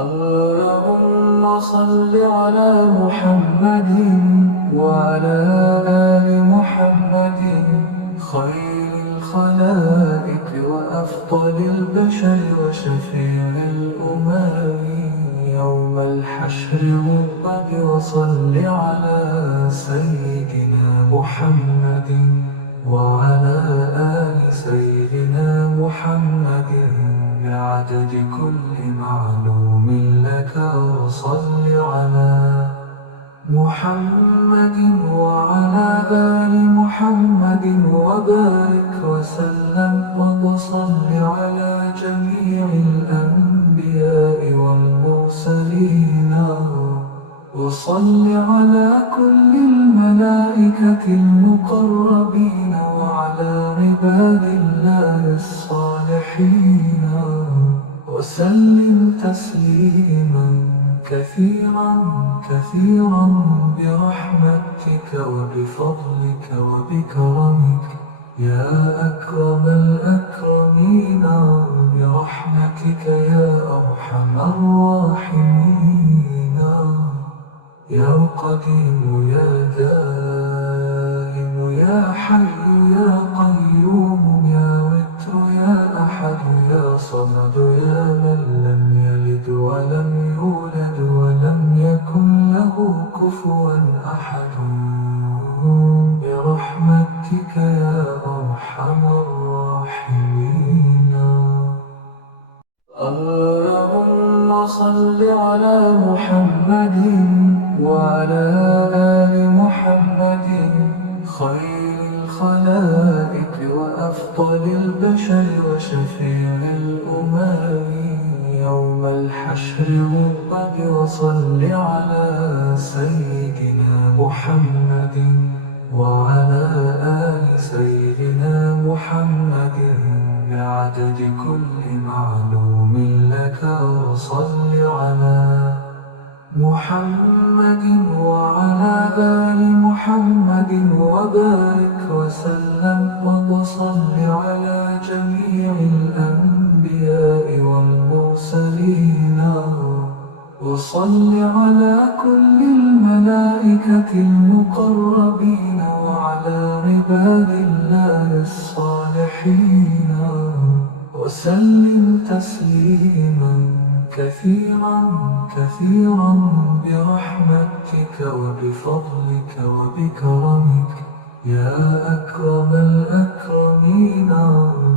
اللهم صل على محمد وعلى آل محمد خير الخلائق وأفضل البشر وشفيع الأمم يوم الحشر رب وصل على سيدنا محمد وعلى آل سيدنا محمد بعدد كل معلوم لك وصل على محمد وعلى آل محمد وبارك وسلم وصل على جميع الأنبياء والمرسلين وصل على كل الملائكة المقربين وعلى عباد الله الصالحين وسلم تسليما كثيرا كثيرا برحمتك وبفضلك وبكرمك يا أكرم الأكرمين برحمتك يا أرحم الراحمين يا قديم يا دائم يا حي يا قيوم يا وتر يا أحد يا صمد يا من لم يلد ولم يولد ولم يكن له كفوا أحد برحمتك يا أرحم الراحمين. اللهم صل على محمد وعلى آل محمد خير الخلائق وأفضل البشر وشفيع الأمم يوم الحشر رب وصل على سيدنا محمد وعلى آل سيدنا محمد بعدد كل معلوم لك وصل على محمد وعلى آل محمد وبارك وسلم وصل على جميع الأنبياء والمرسلين وصل على كل الملائكة المقربين وعلى عباد الله الصالحين وسلم تسليما كثيرا كثيرا برحمتك وبفضلك وبكرمك يا أكرم الأكرمين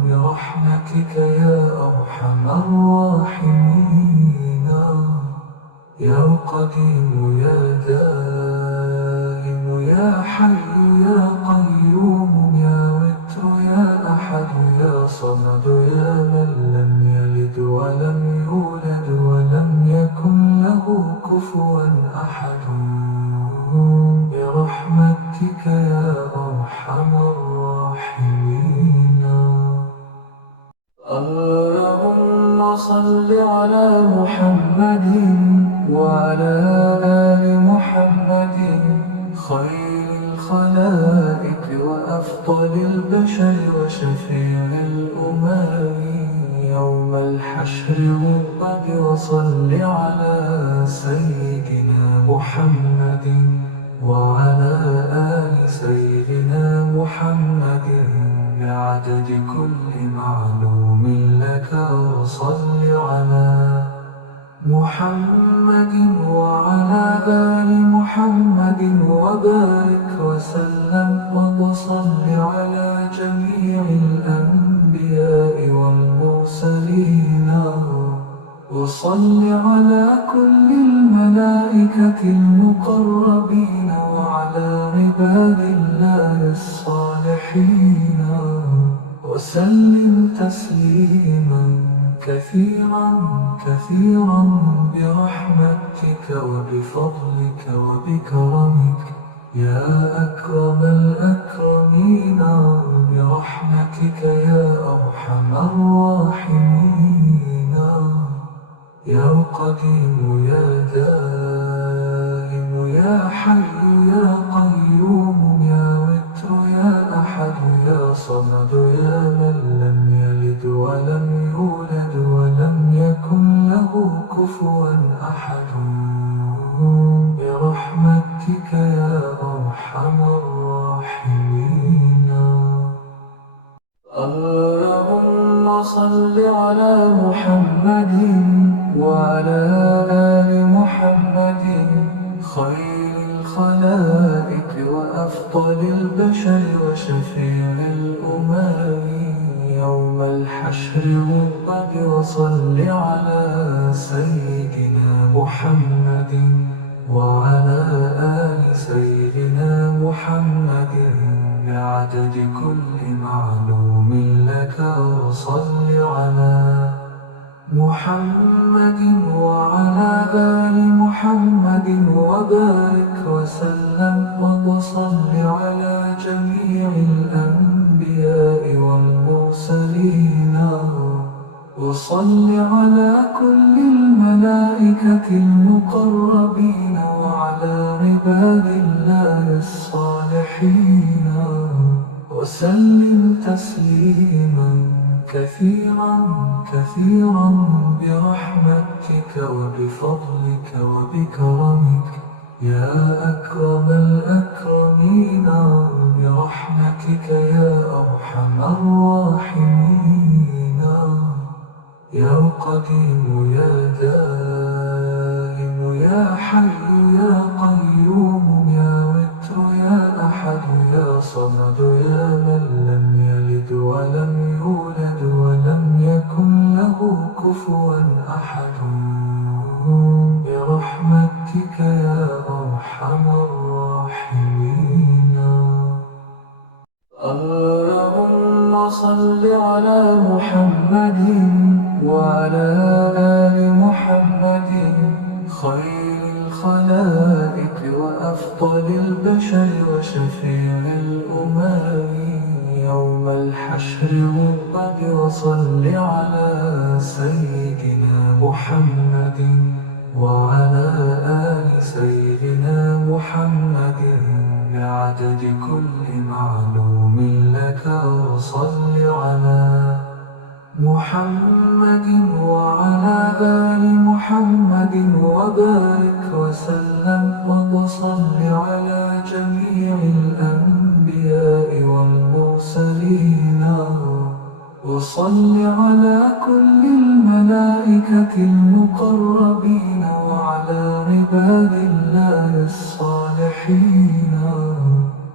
برحمتك يا أرحم الراحمين يا قديم يا دائم يا حي يا قيوم يا وتر يا أحد يا صمد يا من لم يلد ولم يولد ولم يكن له كفوا أحد برحمتك يا أرحم الراحمين. اللهم صل على محمد وعلى آل محمد خير الخلائق وأفضل البشر وشفيع الأمم يوم الحشر رب وصل على سيدنا محمد وعلى آل سيدنا محمد بعدد كل معلوم لك وصل على محمد وعلى آل محمد وبارك وسلم وصل على جميع الأنبياء والمرسلين وصل على كل الملائكة المقربين وعلى عباد الله الصالحين وسلم تسليما كثيرا كثيرا برحمتك وبفضلك وبكرمك يا أكرم الأكرمين برحمتك يا أرحم الراحمين يا قديم يا دائم يا حي يا قيوم يا وتر يا أحد يا صمد يا من لم يلد ولم يولد ولم يكن له كفوا كفوا أحد برحمتك يا أرحم الراحمين. اللهم صل على محمد وعلى آل محمد خير الخلائق وأفضل البشر وشفيع الأمم يوم الحشر والرب. وصل على سيدنا محمد وعلى آل سيدنا محمد بعدد كل معلوم لك. وصل على محمد وعلى آل محمد وبارك وسلم. وصل على جميع الأنبياء والمرسلين. وصل على كل الملائكة المقربين وعلى عباد الله الصالحين. وسلم تسليما كثيرا كثيرا برحمتك وبفضلك وبكرمك يا أكرم الأكرمين. برحمتك يا أرحم الراحمين. يا قديم يا دائم يا حي يا قيوم يا وتر يا أحد يا صمد يا من لم يلد ولم يولد ولم يكن له كفوا أحد برحمتك يا أرحم الراحمين. اللهم صل على محمد وعلى آل محمد خير الخلائق وأفضل البشر وشفيع الأمم يوم الحشر والرب. وصل على سيدنا محمد وعلى آل سيدنا محمد بعدد كل معلوم لك. وصل على محمد وعلى آل محمد وبارك وسلم. وصل على جميع الأنبياء والمرسلين. وصل على كل الملائكة المقربين وعلى عباد الله الصالحين.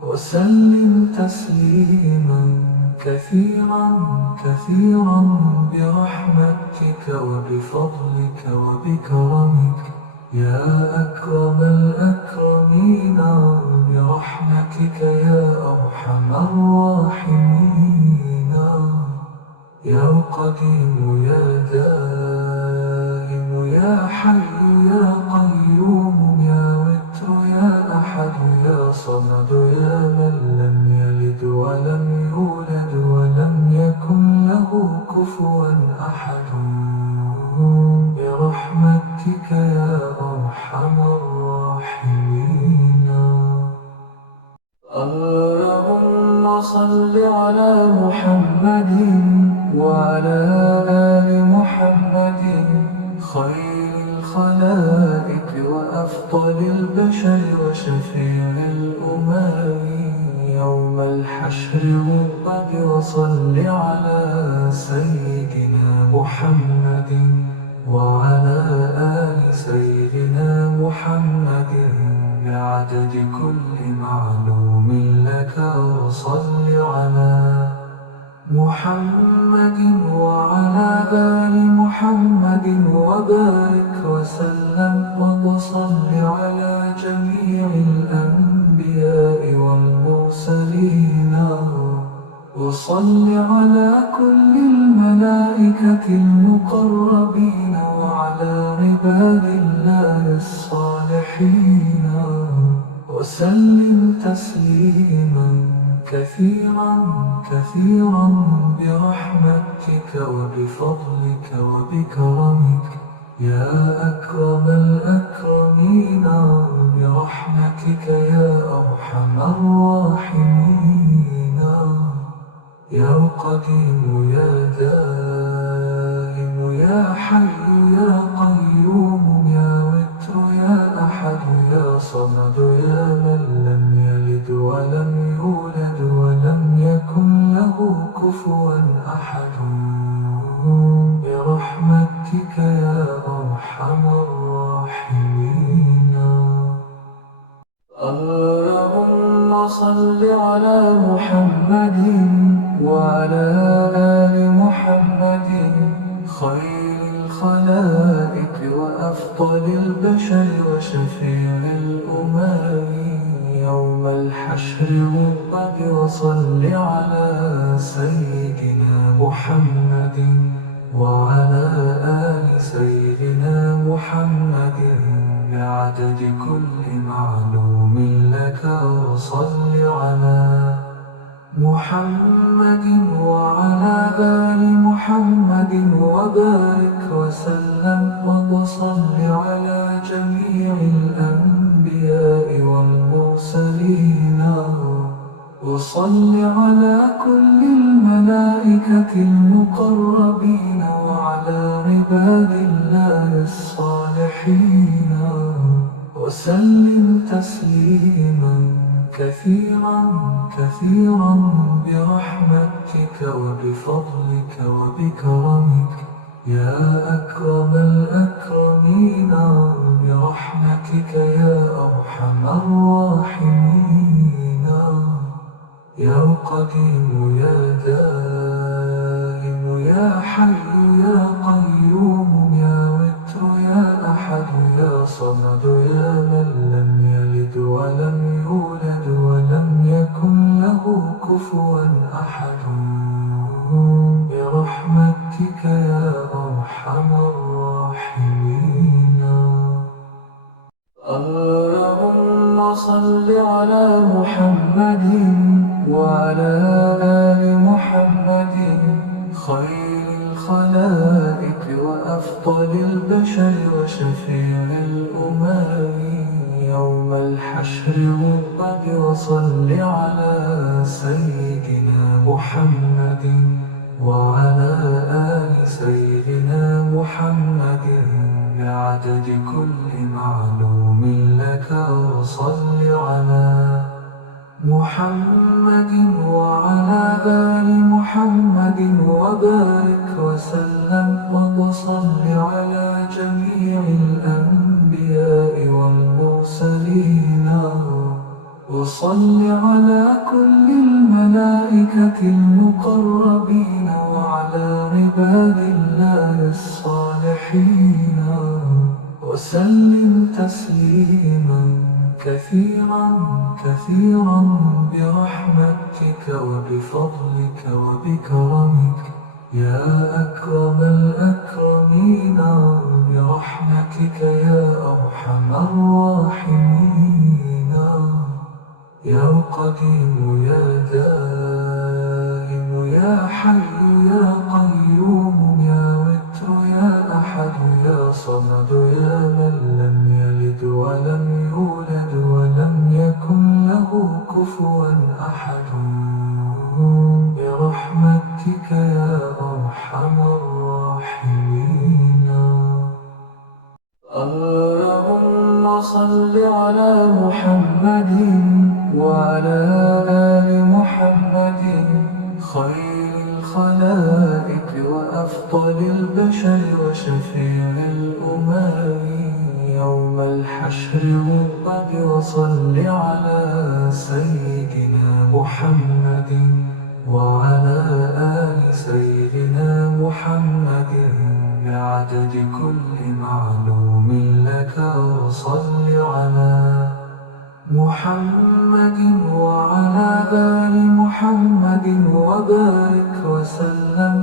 وسلم تسليما كثيرا كثيرا برحمتك وبفضلك وبكرمك يا أكرم الأكرمين. برحمتك يا أرحم الراحمين. يا قديم، يا دائم، يا حي، يا قيوم، يا وتر، يا أحد، يا صمد، يا من لم يلد ولم يولد ولم يكن له كفوا أحد. برحمتك يا أرحم الراحمين. اللهم صل على محمد وعلى آل محمد خير الخلائق وأفضل البشر وشفيع الأمم يوم الحشر والرب. وصل على سيدنا محمد وعلى آل سيدنا محمد بعدد كل معلوم لك. وصل على محمد وعلى آل محمد وبارك وسلم. وصل على جميع الأنبياء والمرسلين. وصل على كل الملائكة المقربين وعلى عباد الله الصالحين. وسلم تسليما كثيرا كثيرا برحمتك وبفضلك وبكرمك يا أكرم الأكرمين. برحمتك يا أرحم الراحمين. يا قديم، يا دائم، يا حي، يا قيوم، صمد يا من لم يلد ولم يولد ولم يكن له كفوا أحد برحمتك يا أرحم الراحمين. اللهم صل على محمد وعلى آل محمد خير الخلائق وأفضل البشر وشفيع الأمم يوم الحشر رب وصل على سيدنا محمد وعلى آل سيدنا محمد بعدد كل معلوم لك وصل على محمد وعلى آل محمد وبارك وسلم وصل على جميع الأنبياء والمرسلين وصل على كل الملائكة المقربين وعلى عباد الله الصالحين وسلم تسليما كثيرا كثيرا برحمتك وبفضلك وبكرمك يا أكرم الأكرمين برحمتك يا أرحم الراحمين. يا قديم يا دائم يا حي يا قيوم يا وتر يا أحد يا صمد يا من لم يلد ولم يولد ولم يكن له كفوا أحد برحمتك يا أرحم الراحمين. اللهم صل على محمد وعلى آل محمد خير الخلائق وأفضل البشر وشفيع الأمم يوم الحشر رب وصل على سيدنا محمد وعلى آل سيدنا محمد بعدد كل معلوم لك وصل على محمد وعلى آل محمد وبارك وسلم وصل على جميع الأنبياء والمرسلين وصل على كل الملائكة المقربين وعلى عباد الله الصالحين وسلم تسليما كثيرا كثيرا برحمتك وبفضلك وبكرمك يا أكرم الأكرمين برحمتك يا أرحم الراحمين. يا قديم يا دائم يا حي يا قيوم يا وتر يا أحد يا صمد يا من لم يلد ولم يولد ولم يكن له كفوا أحد برحمتك يا أرحم الراحمين. اللهم صل على محمد وعلى آل محمد خير الخلائق وأفضل البشر وشفيع الأمم يوم الحشر رب وصل على سيدنا محمد وعلى آل سيدنا محمد بعدد كل معلوم لك وصل على محمد وعلى آل محمد وبارك وسلم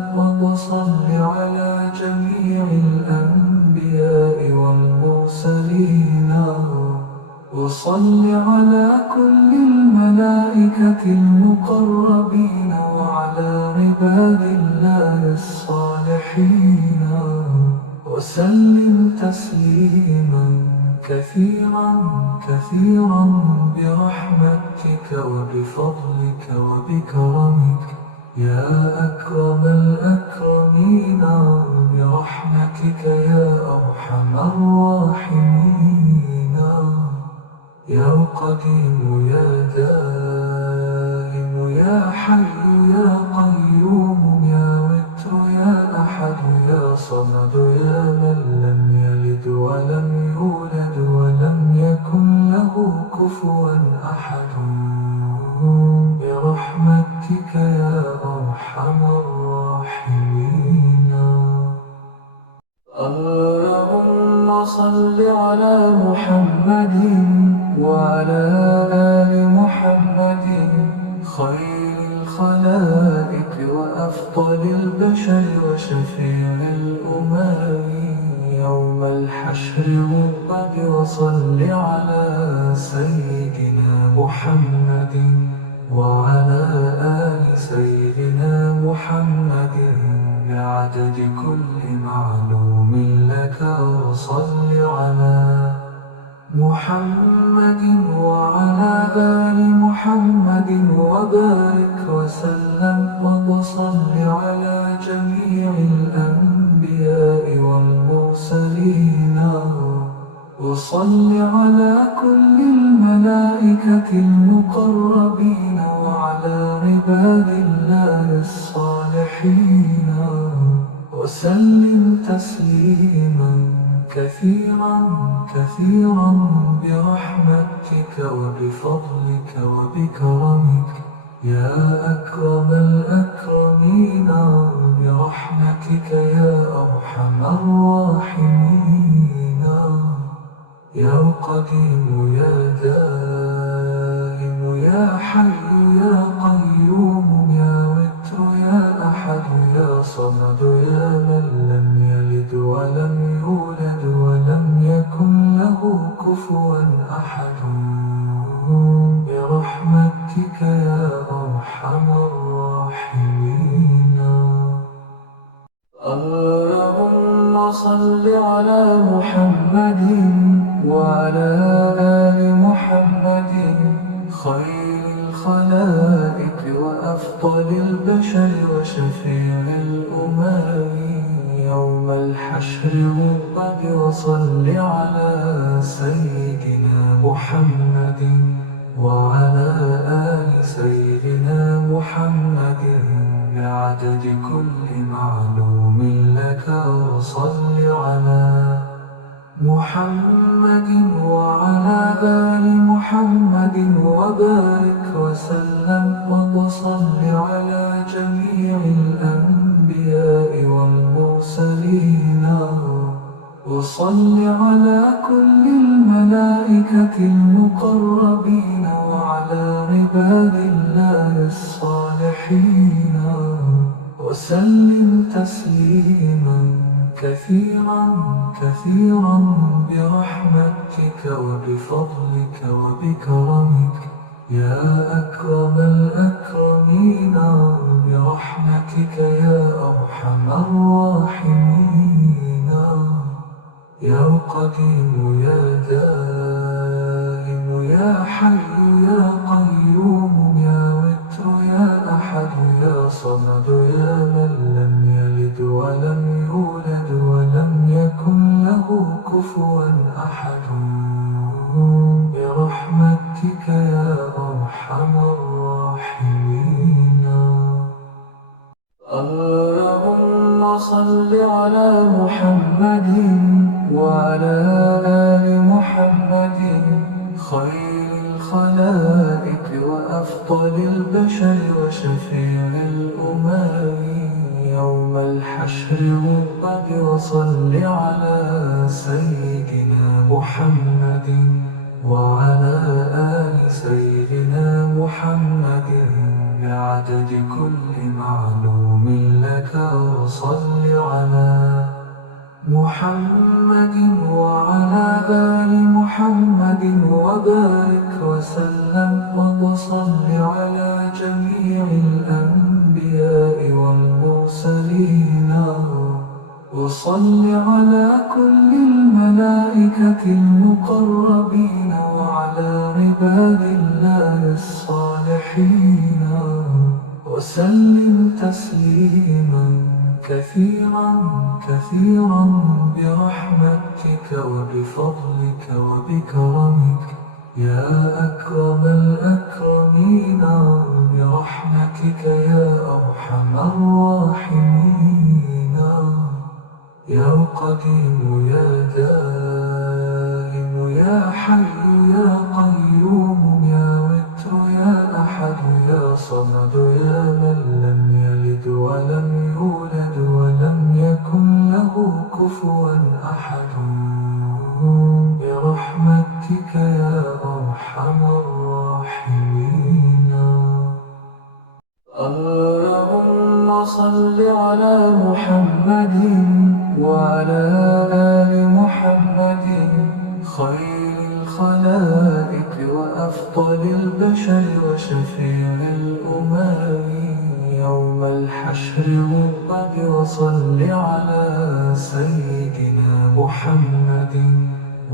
وصل على جميع الأنبياء والمرسلين وصل على كل الملائكة المقربين وعلى عباد الله الصالحين وسلم تسليما كثيرا كثيرا برحمتك وبفضلك وبكرمك يا أكرم الأكرمين برحمتك يا أرحم الراحمين. يا قديم يا دائم يا حي يا قيوم يا وتر يا أحد يا صمد يا من لم يلد ولم يولد ولم يكن له كفوا أحد برحمتك يا أرحم الراحمين. اللهم صل على محمد وعلى آل محمد خير الخلائق وأفضل البشر وشفيع الأمم يوم الحشر رب وصل على سيدنا محمد وعلى آل سيدنا محمد بعدد كل معلوم لك وصل على محمد وعلى آل محمد وبارك وسلم وصل على جميع الأنبياء والمرسلين وصل على كل الملائكة المقربين وعلى عباد الله الصالحين وسلم تسليما كثيرا كثيرا برحمتك وبفضلك وبكرمك يا أكرم الأكرمين برحمتك يا أرحم الراحمين. يا قديم يا دائم يا حي يا قيوم يا وتر يا أحد يا صمد يا من لم يلد ولم يولد ولم يكن له كفوا أحد برحمتك يا أرحم الراحمين. اللهم صل على محمد وعلى آل محمد خير الخلائق وأفضل البشر وشفيع الأمم يوم الحشر رب وصل على سيدنا محمد وعلى آل سيدنا محمد بعدد كل معلوم لك وصل على محمد وعلى آل محمد وبارك وسلم وصل على جميع الأنبياء والمرسلين وصل على كل الملائكة المقربين وعلى عباد الله الصالحين وسلم تسليما كثيرا كثيرا برحمتك وبفضلك وبكرمك يا أكرم الأكرمين برحمتك يا أرحم الراحمين. يا قديم يا دائم يا حي يا قيوم يا وتر يا أحد يا صمد يا من لم يلد ولم يولد ولم يكن له كفوا أحد برحمتك يا أرحم الراحمين. اللهم صل على محمد وعلى آل محمد خير الخلائق وأفضل البشر وشفيع الأمم يوم الحشر رب وصل على سيدنا محمد وعلى آل سيدنا محمد بعدد كل معلوم لك وصل على محمد وعلى آل محمد وبارك وسلم وصل على جميع الأنبياء والمرسلين وصل على كل الملائكة المقربين وعلى عباد الله الصالحين وسلم تسليما كثيرا كثيرا برحمتك وبفضلك وبكرمك يا أكرم الأكرمين برحمتك يا أرحم الراحمين. يا قديم يا دائم يا حي يا قيوم يا وتر يا أحد يا صمد يا من لم يلد ولم يولد ولم يكن له كفوا أحد. برحمتك يا أرحم الراحمين. اللهم صل على محمد وعلى آل محمد خير الخلائق وأفضل البشر وشفيع الأمم يوم الحشر رب وصل على سيدنا محمد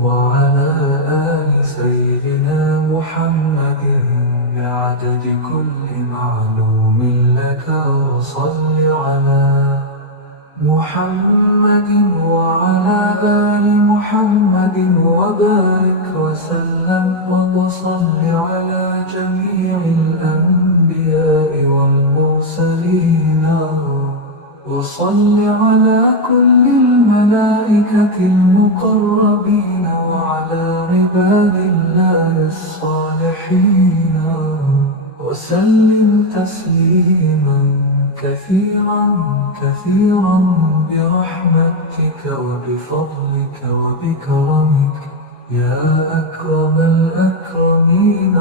وعلى آل سيدنا محمد بعدد كل معلوم لك. وصل على محمد وعلى آل محمد وبارك وسلم وصل على جميع الأنبياء والمرسلين. وصل على كل الملائكة المقربين وعلى عباد الله الصالحين وسلم تسليما كثيرا كثيرا برحمتك وبفضلك وبكرمك يا أكرم الأكرمين.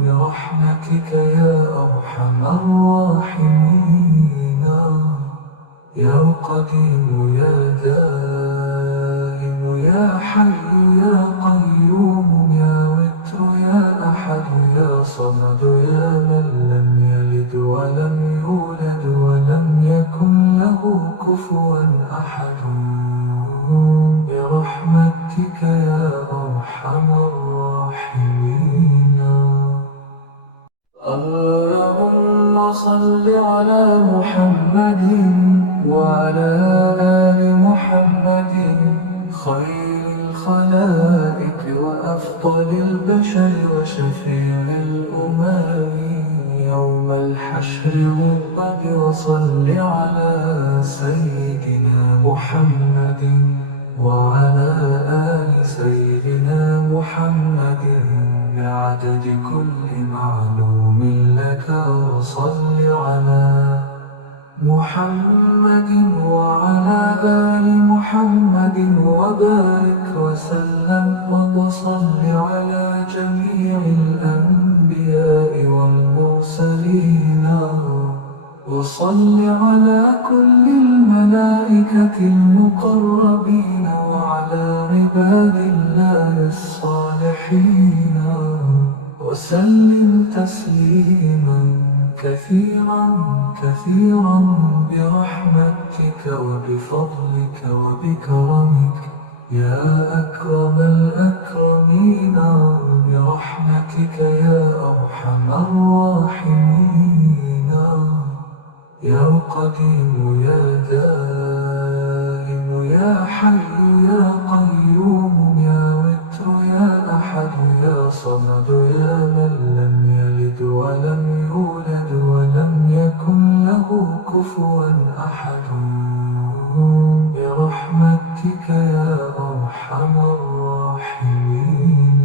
برحمتك يا أرحم الراحمين. يا قديم يا دائم يا حي يا قيوم يا وتر يا أحد يا صمد يا من لم يلد ولم يولد ولم يكن له كفوا أحد. برحمتك يا أرحم الراحمين. اللهم صل على محمد وعلى آل محمد خير الخلائق وأفضل البشر وشفيع الأمم يوم الحشر رب وصل على سيدنا محمد وعلى آل سيدنا محمد بعدد كل معلوم لك. وصل على محمد وعلى آل محمد وبارك وسلم وصل على جميع الأنبياء والمرسلين. وصل على كل الملائكة المقربين وعلى عباد الله الصالحين وسلم تسليما كثيرا كثيرا برحمتك وبفضلك وبكرمك يا أكرم الأكرمين. برحمتك يا أرحم الراحمين. يا قديم يا دائم يا حي يا قيوم يا وتر يا أحد يا صمد يا من لم يلد ولم يولد ولم يكن له كفوا أحد. برحمتك يا أرحم الراحمين.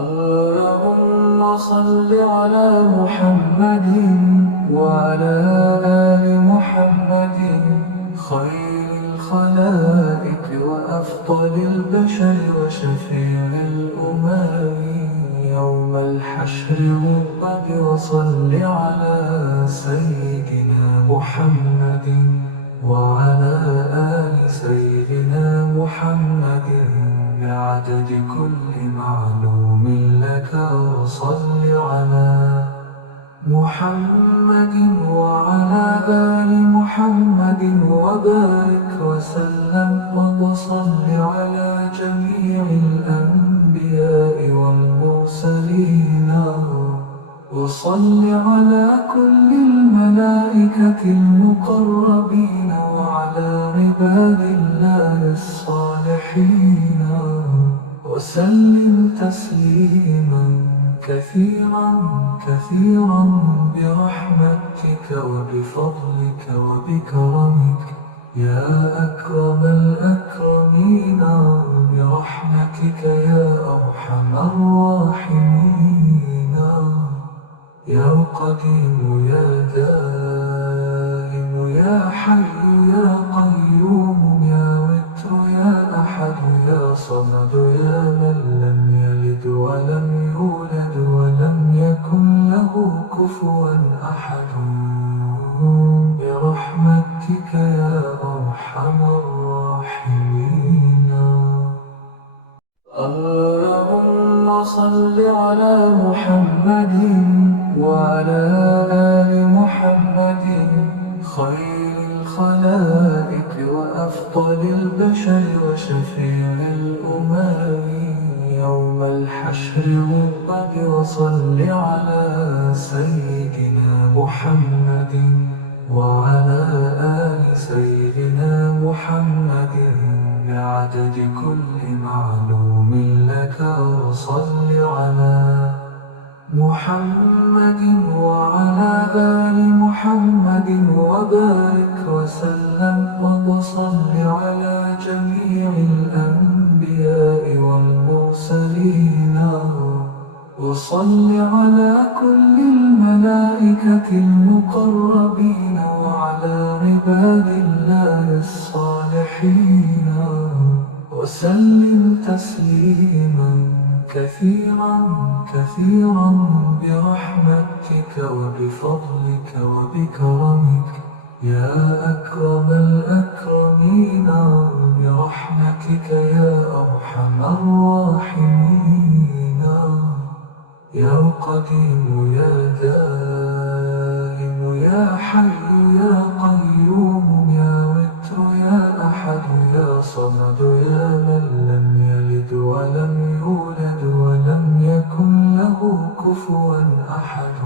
اللهم صل على محمد وعلى آل محمد خير الخلائق وأفضل البشر وشفيع الأمم يوم الحشر رب وصل على سيدنا محمد وعلى آل سيدنا محمد بعدد كل معلوم لك. وصل على محمد وعلى آل محمد وبارك وسلم وصل على جميع الأنبياء والمرسلين. وصل على كل الملائكة المقربين وعلى عباد الله الصالحين وسلم تسليما كثيرا كثيرا برحمتك وبفضلك وبكرمك يا أكرم الأكرمين، برحمتك يا أرحم الراحمين. يا قديم يا دائم يا حي يا قيوم يا وتر يا أحد يا صمد يا من لم يلد ولم يولد ولم يكن له كفوا أحد، برحمتك يا أرحم الراحمين. اللهم صل على محمد وعلى آل محمد، خير الخلائق وأفضل البشر وشفيع الأمم يوم الحشر والرب. وصل على سيدنا محمد وعلى آل سيدنا محمد بعدد كل معلوم لك. وصل على محمد وعلى آل محمد وبارك وسلم وصل على جميع الأنبياء والمرسلين، وصل على كل الملائكة المقربين وعلى عباد الله الصالحين، وسلم تسليما كثيرا كثيرا برحمتك وبفضلك وبكرمك يا أكرم الأكرمين، برحمتك يا أرحم الراحمين. يا قديم يا دائم يا حي يا قيوم يا وتر يا أحد يا صمد يا من لم يلد ولم يولد ولم يكن له كفوا أحد،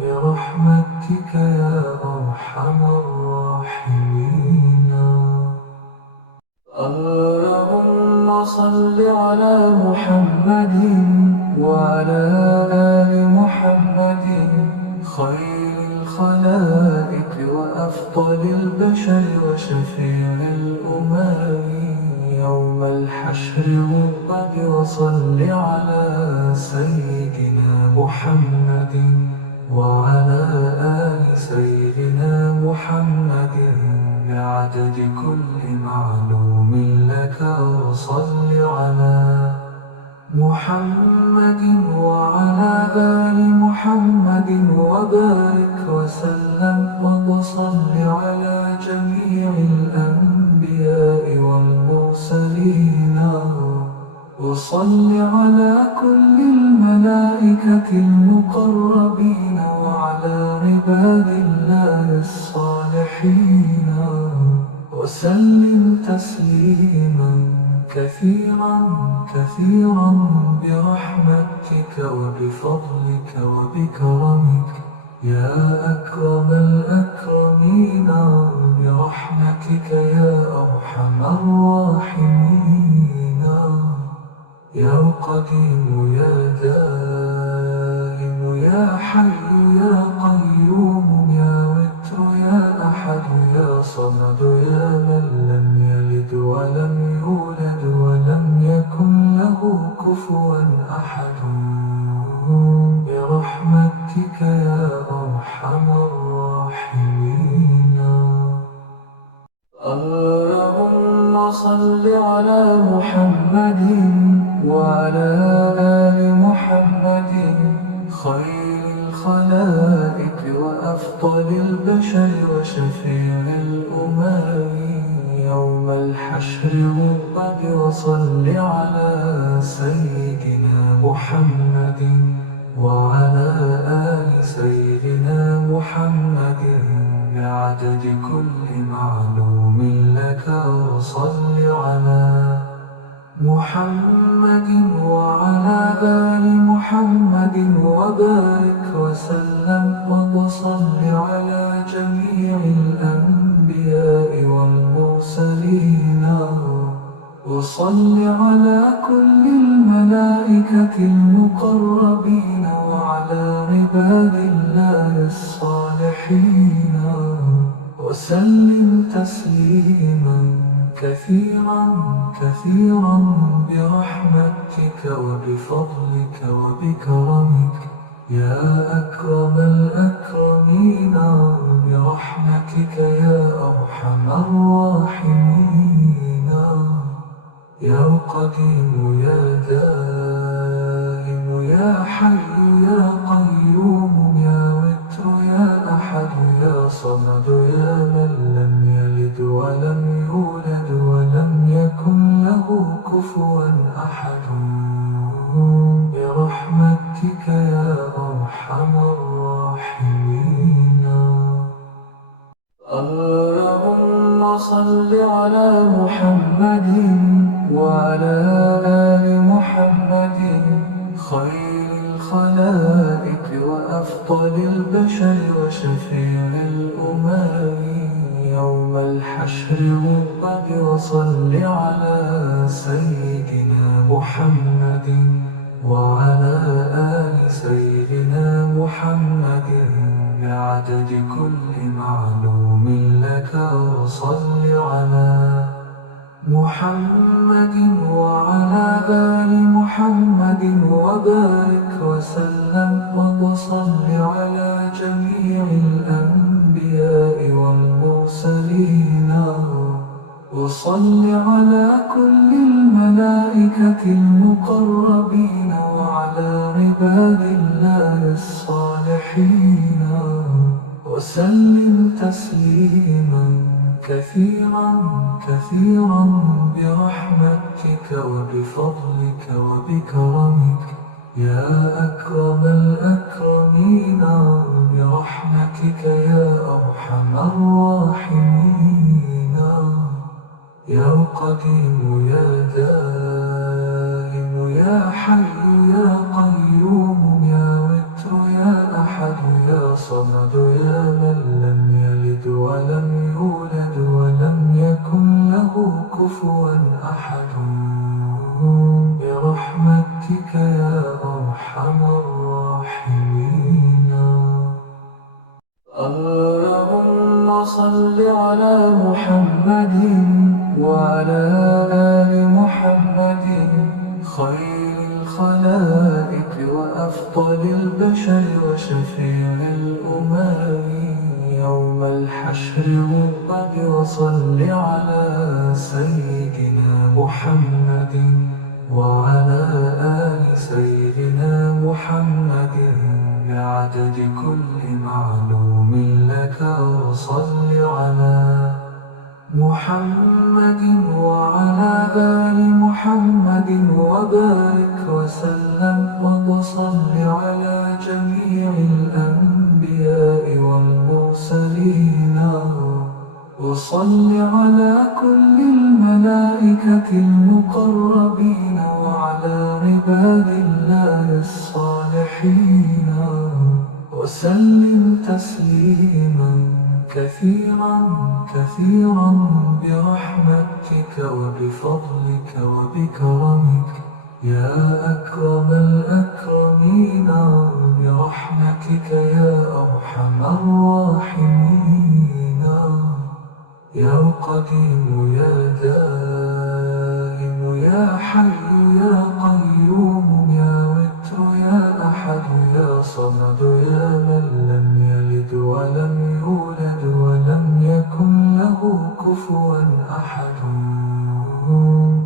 برحمتك يا أرحم الراحمين. اللهم صل على محمد وعلى آل محمد، خير الخلائق وأفضل البشر وشفيع الأمم يوم الحشر والرب. وصل على سيدنا محمد وعلى آل سيدنا محمد بعدد كل معلوم لك. وصل على محمد وعلى آل محمد وبارك وسلم وصل على جميع الأنبياء والمرسلين، وصل على كل الملائكة المقربين وعلى عباد الله الصالحين، وسلم تسليما كثيرا كثيرا برحمتك وبفضلك وبكرمك يا أكرم الأكرمين، برحمتك يا أرحم الراحمين. يا قديم يا دائم يا حي يا قيوم يا وتر يا أحد يا صمد يا من لم يلد ولم يولد ولم يكن له كفوا أحد، برحمتك يا أرحم الراحمين. اللهم صل على محمد وعلى آل محمد، خير الخلائق وأفضل البشر وشفيع الأمم يوم الحشر والرب. وصل على سيدنا محمد وعلى آل سيدنا محمد بعدد كل معلوم لك. وصل على محمد وعلى آل محمد وبارك وسلم وصل على جميع الأنبياء والمرسلين، وصل على كل الملائكة المقربين وعلى عباد الله الصالحين وسلم تسليما كثيرا كثيرا برحمتك وبفضلك وبكرمك يا أكرم الأكرمين برحمتك يا أرحم الراحمين يا قديم يا دائم يا حي يا قيوم يا وتر يا أحد يا صمد يا من لم يلد ولم يولد ولم يكن له كفوا أحد برحمتك يا أرحم الراحمين. اللهم صل على محمد وعلى آل محمد خير الخلائق وأفضل البشر وشفيع الأمم يوم الحشر والرب وصل على سيدنا محمد وعلى آل سيدنا محمد بعدد كل معلوم لك وصل على محمد وعلى آل محمد وبارك وسلم وصل على جميع الأنبياء والمرسلين وصل على كل الملائكة المقربين وعلى عباد الله الصالحين وسلم تسليما كثيرا كثيرا برحمتك وبفضلك وبكرمك يا أكرم الأكرمين برحمتك يا أرحم الراحمين يا قديم يا دائم يا حي يا قيوم يا وتر يا أحد يا صمد يا من لم يلد ولم يولد ولم يكن له كفوا أحد برحمتك يا أرحم الراحمين. اللهم صل على محمد وعلى آل محمد خير الخلائق وأفضل البشر وشفيع الأمم يوم الحشر والرب وصل على سيدنا محمد وعلى آل سيدنا محمد بعدد كل معلوم لك وصل على محمد وعلى آل محمد وبارك وسلم وصل على جميع الأنبياء والمرسلين وصل على كل الملائكة المقربين وعلى عباد الله الصالحين وسلم تسليما كثيرا كثيرا برحمتك وبفضلك وبكرمك يا أكرم الأكرمين برحمتك يا أرحم الراحمين يا قديم يا دائم يا حي يا قيوم يا وتر يا أحد يا صمد يا من لم يلد ولم يولد ولم يكن له كفوا أحد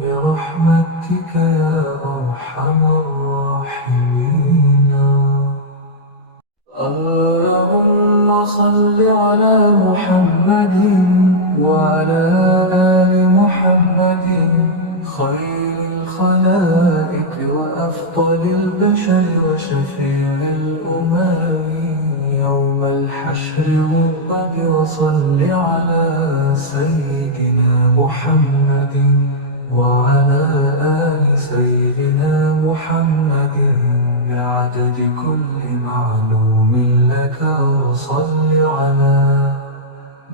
برحمتك يا أرحم الراحمين. اللهم صل على محمد وعلى آل محمد خير الخلائق وأفضل البشر وشفيع الأمم يوم الحشر والرب وصل على سيدنا محمد وعلى آل سيدنا محمد بعدد كل معلوم لك وصل على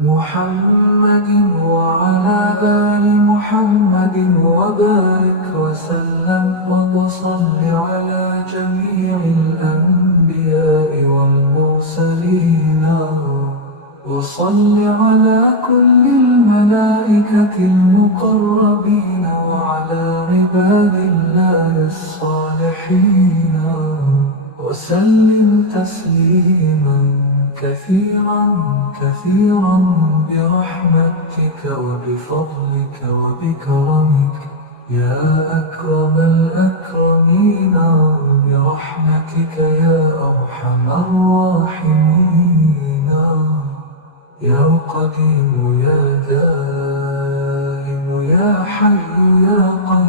محمد وعلى آل محمد وبارك وبارك وسلم وصل على جميع الأنبياء والمرسلين وصل على كل الملائكة المقربين وعلى عباد الله الصالحين وسلم تسليما كثيرا كثيرا برحمتك وبفضلك وبكرمك يا أكرم الأكرمين برحمتك يا أرحم الراحمين يا قديم يا دائم يا حي يا قيوم